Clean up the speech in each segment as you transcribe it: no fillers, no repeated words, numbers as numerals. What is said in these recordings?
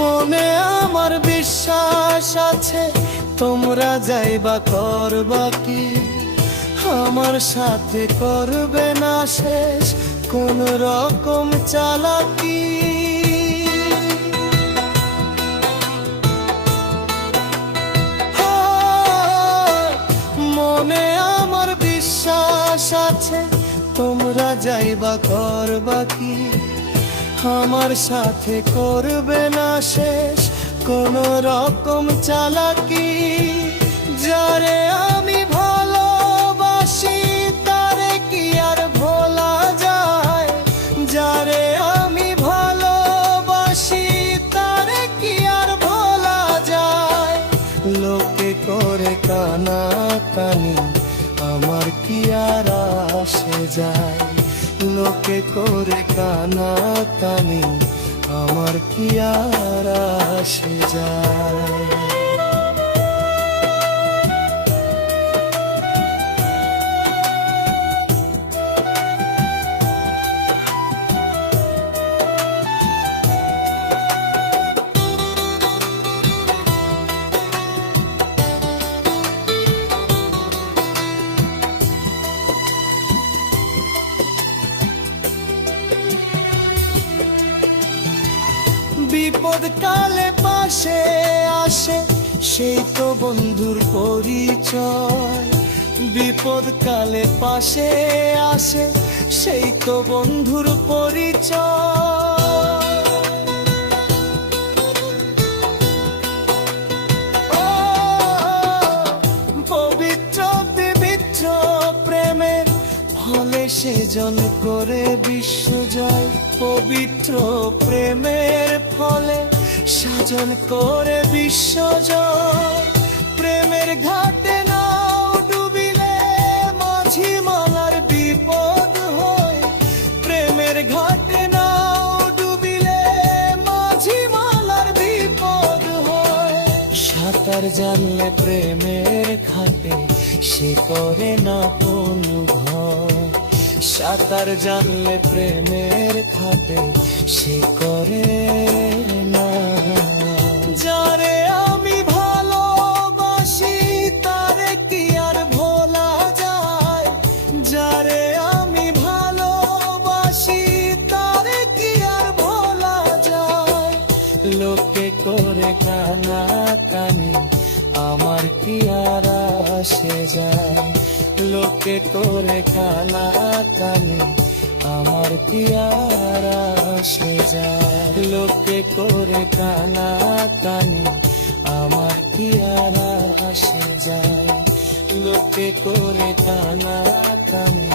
মনে আমার বিশ্বাস আছে তোমরা যাইবা করবা কি, আমার সাথে করবে না শেষ কোন রকম চালাকি। মনে আমার বিশ্বাস আছে তোমরা যাইবা করবা কি, আমার সাথে করবে না শেষ কোন রকম চালাকি। যারে আমি ভালোবাসি তারে কি আর ভোলা যায়, যারে আমি ভালোবাসি তারে কি আর ভোলা যায়। লোকে করে কানা কানি আমার কি আর আসে যায়, লোকে করে কানা কানি আমার কি আর আসে যায়। বিপদ কালে পাশে আসে সেই তো বন্ধুর পরিচয়, বিপদ কালে পাশে আসে সেই তো বন্ধুর পরিচয়। পবিত্র পবিত্র প্রেমের ফলে সেজন করে বিশ্বজয়, পবিত্র প্রেমের ফলে সাজন করে বিশ্বজয়। প্রেমের ঘাটে নাও ডুবিলে মাঝি মালার বিপদ হয়, প্রেমের ঘাটে নাও ডুবিলে মাঝি মালার বিপদ হয়। সাঁতার জানলে প্রেমের ঘাটে সে করে না কোনো ভয়, সাঁতার জানলে প্রেমের ঘাটে সে করে না। যারে আমি ভালোবাসি তারে কি আর ভোলা যায়, যারে আমি ভালোবাসি তারে কি আর ভোলা যায়। লোকে করে কানা কানি আমার কি আর আসে যায়, লোকে করে কানা কানি আমার কি আর আসে যায়। লোকে করে কানা কানি আমার কি আর আসে যায়, লোকে করে কানা কানি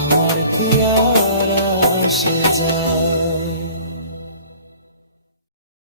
আমার কি আর আসে যায়।